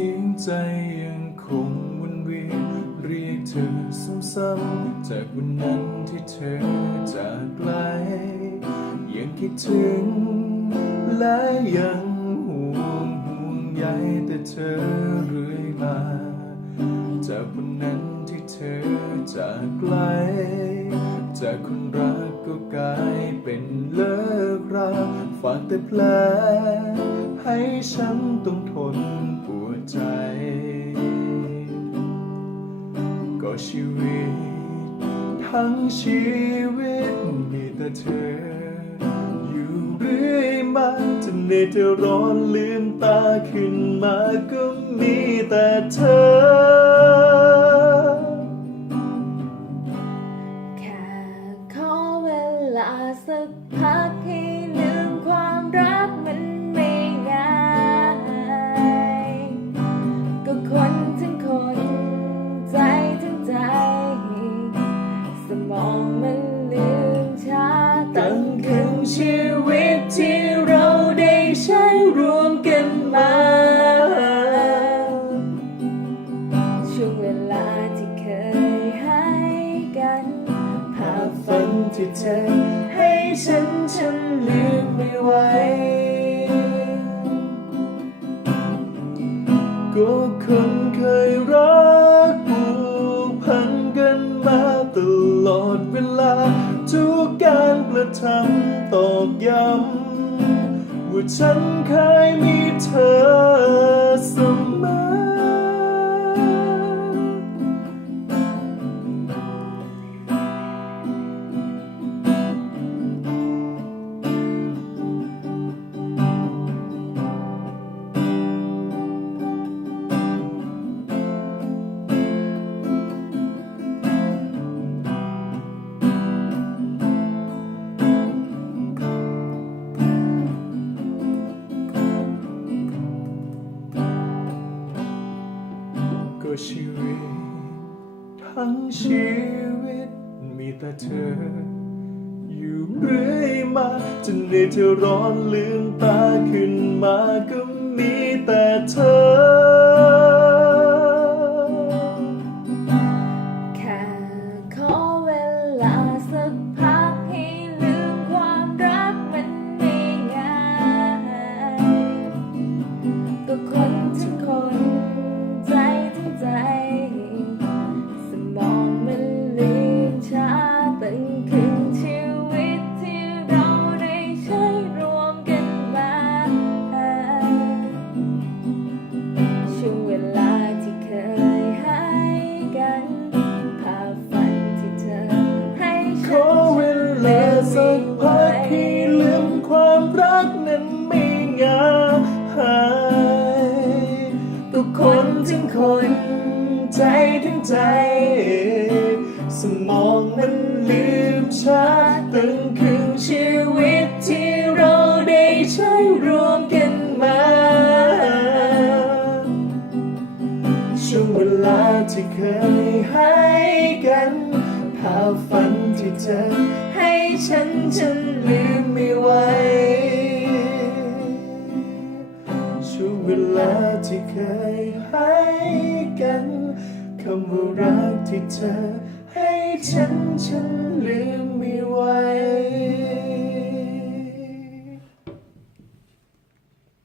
สียงใจยังคงวนเวียนเรียกเธอซ้ำๆจากวันนั้นที่เธอจากไกลยังคิดถึง และยังห่วงห่วงใยแต่เธอเรื่อยมา จากวันนั้นที่เธอจากไกล จากคนรักก็กลายเป็นเลิกราฝากแต่แผลให้ฉันต้องทน ชีวิต ทั้งชีวิตมีแต่เธอ อยู่เรื่อยมาจนเหนื่อยจะร้อนลืมตาขึ้นมาก็มีแต่เธอ ใจ สมองมันลืมช้าตั้งครึ่งชีวิตที่เราได้ใช้รวมกันมา ช่วงเวลาที่เคยให้กันภาพฝันที่เธอให้ฉันฉันลืมไม่ไหวก็คน ลอดเวลา ทุกการกระทำตอกย้ำว่าฉันเคยมีเธอ ก็ชีวิต ทั้งชีวิต มีแต่เธอ อยู่เรื่อยมา จนในื่อร้อนลืมตาขึ้นมาก็มีแต่เธอ กนั้นไม่งาหายทุกคนทั้งคน ใจทั้งใจ สมองมันลืมชาตั้งครึ่งชีวิตที่เราได้ใช้รวมกันมา ช่วงเวลาที่เคยให้กันภาพฝันที่เธอให้ฉันฉันลืมไม่ไหว เวลาที่เคยให้กันคำว่ารักที่เธอให้ฉันฉันลืมไม่ไหว